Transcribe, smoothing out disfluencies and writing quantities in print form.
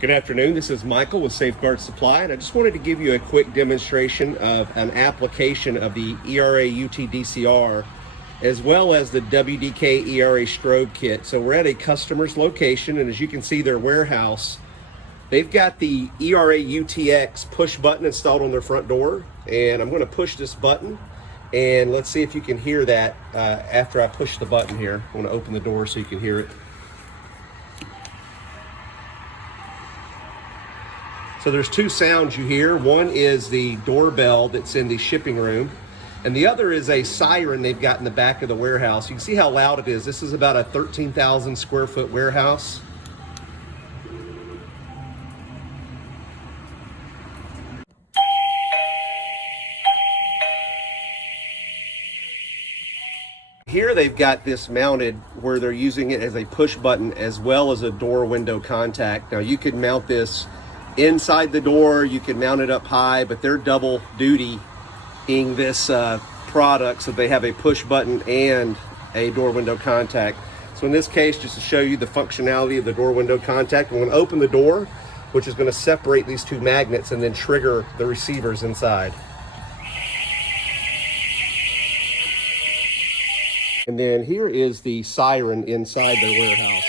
Good afternoon, this is Michael with Safeguard Supply, and I just wanted to give you a quick demonstration of an application of the ERA-UTDCR as well as the WDK ERA-Strobe kit. So we're at a customer's location, and as you can see, their warehouse, they've got the ERA-UTX push button installed on their front door, and I'm going to push this button, and let's see if you can hear that after I push the button here. I'm going to open the door so you can hear it. So there's two sounds you hear. One is the doorbell that's in the shipping room, and the other is a siren they've got in the back of the warehouse. You can see how loud it is. This is about a 13,000 square foot warehouse. Here they've got this mounted where they're using it as a push button as well as a door window contact. Now you could mount this inside the door, you can mount it up high, but they're double dutying this product, so they have a push button and a door window contact. So in this case, just to show you the functionality of the door window contact, I'm going to open the door, which is going to separate these two magnets and then trigger the receivers inside. And then here is the siren inside the warehouse.